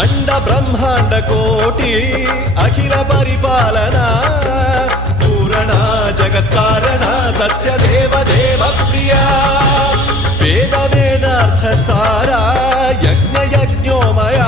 अंड ब्रह्मांड कोटि अखिल परिपालना पूरणा जगत्कारणा सत्यदेव देव प्रिया वेद वेदार्थ सारा यज्ञ यज्ञोमया